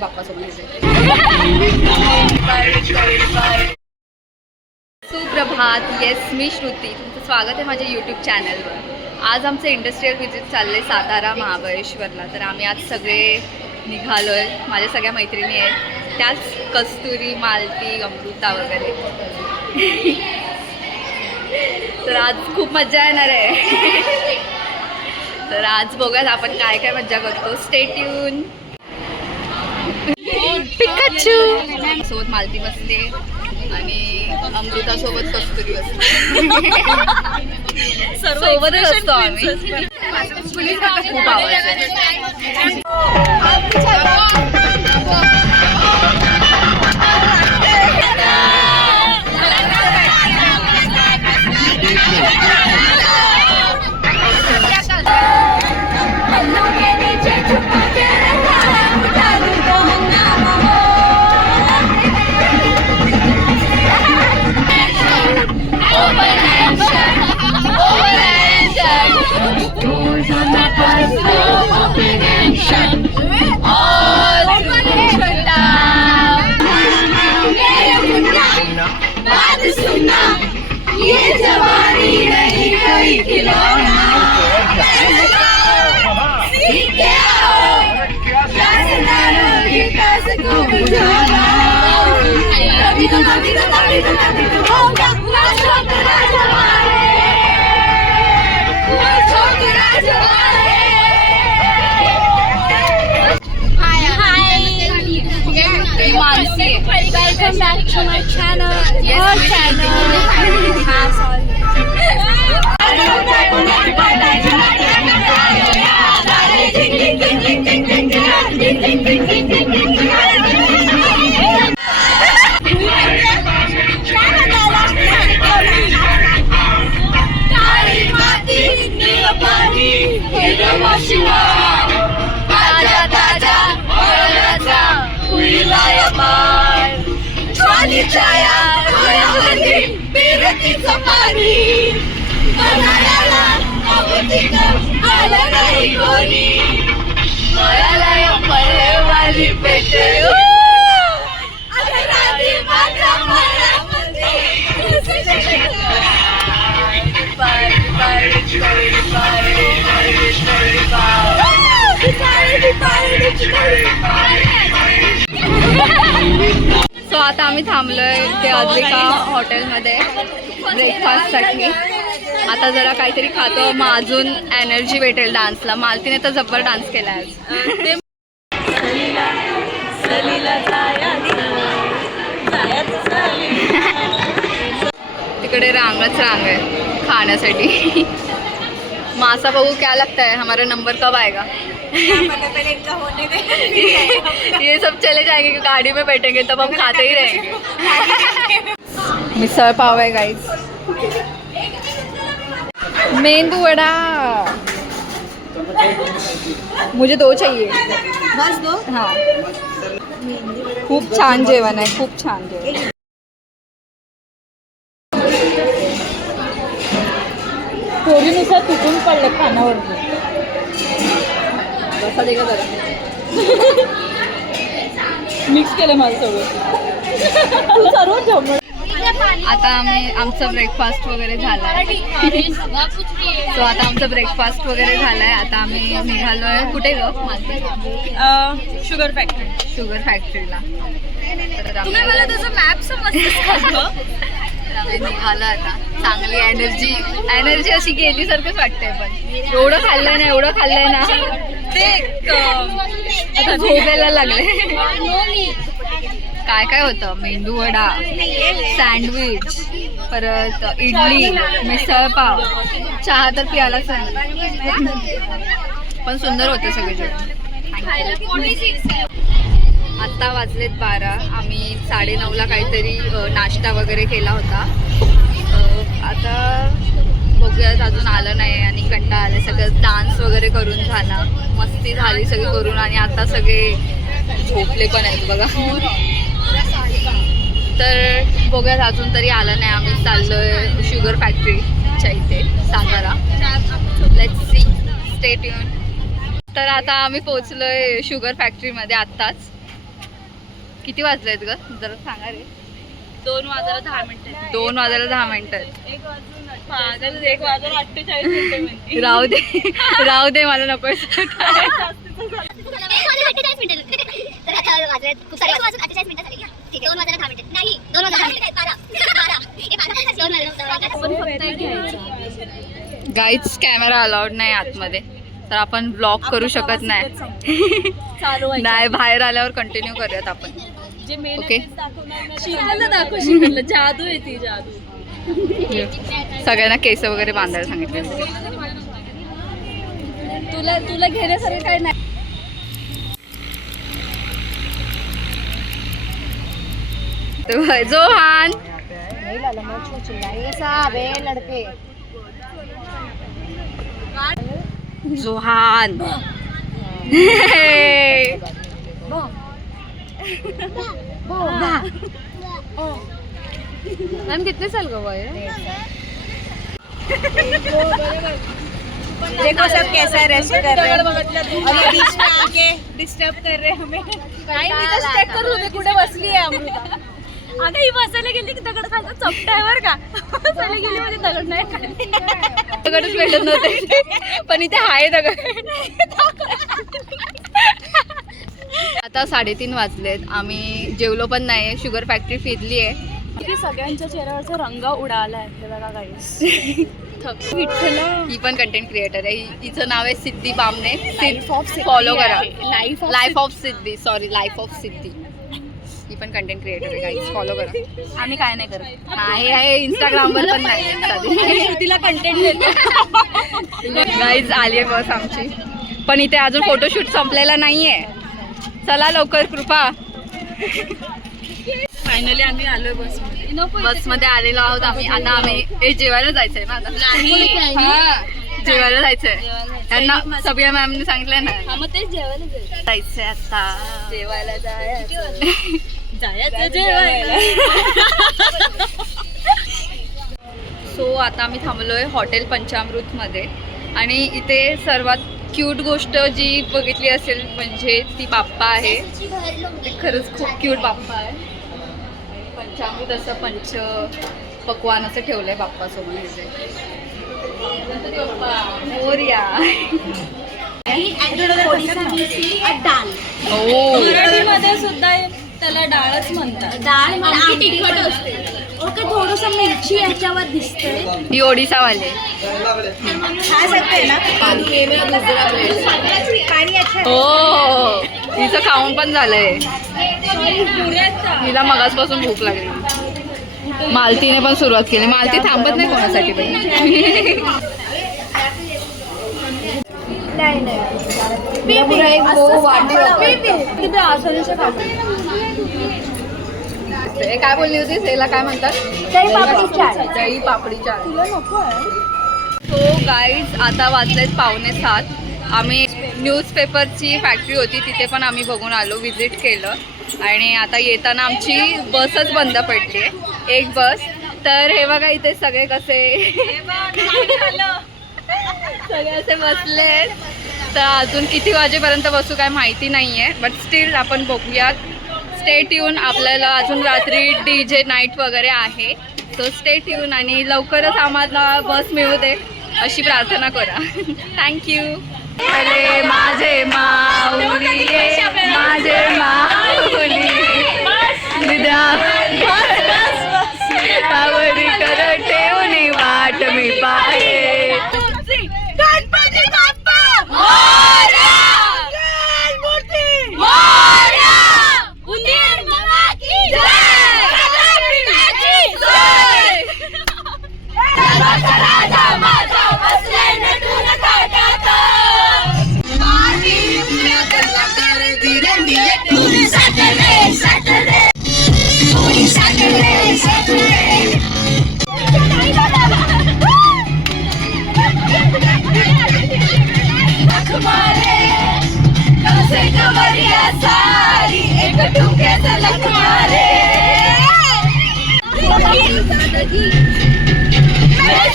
बाप्पासोबत. सुप्रभात. येस, मी श्रुती. तुमचं स्वागत आहे माझ्या यूट्यूब चॅनलवर. आज आमचं इंडस्ट्रियल व्हिजिट चाललं आहे सातारा महाबळेश्वरला. तर आम्ही आज सगळे निघालो आहे. माझ्या सगळ्या मैत्रिणी आहेत, त्याच कस्तुरी, मालती, अमृता वगैरे. तर आज खूप मजा येणार आहे. तर आज बघूयात आपण काय काय मज्जा करतो. Stay tune. पिकाचू सोबत मालती बसते आणि अमृता सोबत कस्तुरी बसते. सोबतच असतो आम्ही. खूप आवडतं. ये जवानी नहीं कोई खिलौना, सीख के आओ, कैसे को बुझाना, तभी तो होगा छोकरा जवानी, छोकरा जवानी. Welcome back to my channel. Yes, channel. So आता आम्ही थांबलोय ते अद्विका हॉटेलमध्ये ब्रेकफास्टसाठी. आता जरा काहीतरी खातो, मग अजून एनर्जी भेटेल डान्सला. मालतीने तर जब्बर डान्स केला आज. तिकडे रांगच रांग आहे खाण्यासाठी. मासा बघू क्या लगता है, हमारा नंबर कब आएगा. ये सब चले जाएंगे, गाड़ी में बैठेंगे तब हम खाते ही रहेंगे. मिसळ पाव है गाइस. मेंदू वड़ा मुझे 2 चाहिए. बस 2. हाँ, खूप छान जेवण आहे, खूप छान जेवण. पोरीनुसार तुटून पडले खानावरती. मिक्स केलं माझं सगळं. आता आमचं ब्रेकफास्ट वगैरे झालाय. सो आता आमचं ब्रेकफास्ट वगैरे झालाय. आता आम्ही निघालोय. कुठे ग मालती? Sugar factory. शुगर फॅक्टरीला. तुम्ही मला त्याचं मॅप समजतं. आम्ही निघालो आता. चांगली एनर्जी अशी गेल्यासारखंच वाटतंय. पण एवढं खाल्लंय ना ते आता झोपायला लागले. काय काय होतं, मेंदू वडा, सँडविच, परत इडली, मिसळ पाव, चहा तर प्यायलाच नाही. पण सुंदर होतं सगळे जेवण. आत्ता वाजलेत 12. आम्ही 9:30ला काहीतरी नाश्ता वगैरे केला होता. आता बघूयात, अजून आलं नाही आणि कंटाळा आला. सगळं डान्स वगैरे करून झाला, मस्ती झाली सगळी करून, आणि आता सगळे झोपले पण आहेत बघा. तर बघूयात, अजून तरी आलं नाही. आम्ही चाललोय शुगर फॅक्टरीच्या इथे Satara. Let's see, stay tune. तर आता आम्ही पोहोचलोय शुगर फॅक्टरीमध्ये आत्ताच. किती वाजलेत ग जरा सांगा रे. 2 वाजायला 10 मिनिटं. 2 वाजायला 10 मिनिटं. 1 वाजायला 48 मिनिटं म्हणते. राहू दे राहू दे मला नको. गाईच कॅमेरा अलाउड नाही आतमध्ये, तर आपण ब्लॉग करू शकत नाही. चालू आहे. नाही, बाहेर आल्यावर कंटिन्यू करूयात आपण. जे मेन ओके. शिकायला दाखव, शिकायला जादू आहे ती, जादू. सगळ्यांना केस वगैरे बांधायला सांगितले. तुला घेण्यासारखं काय नाही. जोहान जोहान मैम कितने साल का हुआ है? देखो सब कैसा रेस्ट कर रहे हैं और ये बीच में आके डिस्टर्ब कर रहे हैं हमें. नाही, मी तर चेक करू दे कुठे बसली आहे अमृता. अगं ही बसायला गेली की दगड खायचं चपटा आहे बरं का. बसायला गेली म्हणजे दगड नाही खाली. दगडच भेटत नव्हते पण इथे आहे दगड. आता 3:30 वाजलेत. आम्ही जेवलो पण नाही. शुगर फॅक्टरी फिरली आहे. की सगळ्यांच्या चेहऱ्यावरचा रंग उडालाय. हे बघा गाईस. ही पण कंटेंट क्रिएटर आहे. हिचं नाव आहे सिद्धी बामणे. फॉलो करा. Life of Siddhi, sorry life of Siddhi. ही पण कंटेंट क्रिएटर आहे गाईस, फॉलो करा. आम्ही काय नाही करत. नाही आहे इंस्टाग्रामवर पण नाही. तिला कंटेंट देतो. गाईज आली आहे बस आमची, पण इथे अजून फोटोशूट संपलेला नाहीये. चला लवकर कृपा. फायनली आम्ही आलोय बसमध्ये आलेलो आहोत आम्ही. आता आम्ही जेवायला जायचंय ना. आता जेवायला जायचंय. त्यांना सबिया मॅमने सांगितलंय ना. मग तेच जेवायला जायचंय आता जेवायला जायचं जेवायला. सो आता आम्ही थांबलोय हॉटेल पंचामृत मध्ये. आणि इथे सर्वात क्यूट गोष्ट जी बघितली असेल म्हणजे ती बाप्पा आहे. ते खरंच खूप क्यूट बाप्पा आहे. पंचामृत असं पंच पक्वान असं ठेवलंय बाप्पासोबत. इथे गणपती बाप्पा मोरया. मराठीमध्ये सुद्धा त्याला डाळच म्हणतात. डाळ म्हणजे तिखट असते. ओके, थोडस मिरची याच्यावर दिसते. ही ओडिसावाली आहे. हो, हिचं खाऊन पण झालंय. हिला मगासपासून भूक लागली. मालतीने पण सुरुवात केली. मालती थांबत नाही कोणासाठी पण. काय बोलली होती? सेला काय म्हणतात? दही पापडी चाट. सो गाईज आता वाजलेत 6:45. आम्ही न्यूजपेपरची फॅक्टरी होती तिथे पण आम्ही बघून आलो, विजिट केलं. आणि आता येताना आमची बसच बंद पडली आहे, एक बस. तर हे बघा इथे सगळे कसे सगळे असे बसलेत. तर अजून किती वाजेपर्यंत बसू काय माहिती नाही आहे, बट स्टील आपण बघूयात. Stay tune. आपल्याला अजून रात्री DJ नाईट वगैरे आहे. सो स्टे ट्यून आणि लवकरच आम्हाला बस मिळू दे अशी प्रार्थना करा. थँक्यू. अरे माझे माऊली माझे माऊली पावरी कर ठेवून वाट मी पाहे. गणपती बाप्पा मोरया. मूर्ती मोरया. उंदीर मामा की जय. राजा माझा बसले नटून ताटात.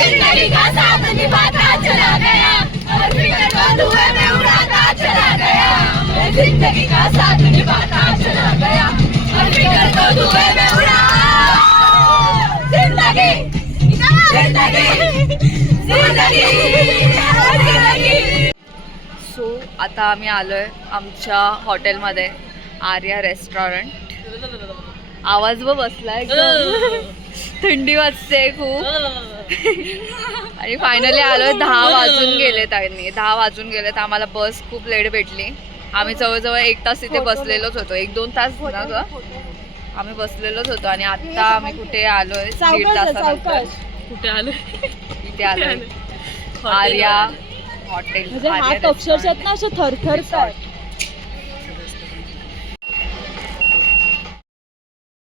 जिंदगी का साथ निभाता चला गया और फिर धुएं में उड़ाता चला गया. जिंदगी का साथ निभाता चला गया सो आता आम्ही आलोय आमच्या हॉटेलमध्ये, आर्या रेस्टॉरंट. आवाज बसलाय एकदम. थंडी वाजते खूप. आणि फायनली आलोय. 10 वाजून गेले. 10 वाजून गेले तर आम्हाला बस खूप लेट भेटली. आम्ही जवळजवळ 1 तास इथे बसलेलोच होतो. 1-2 तास ना ग आम्ही बसलेलोच होतो. आणि आता आम्ही कुठे आलोय, 1.5 तासानंतर कुठे आलो इथे आलोय आर्या हॉटेल. म्हणजे हात अक्षरशः ना असे थरथरतात.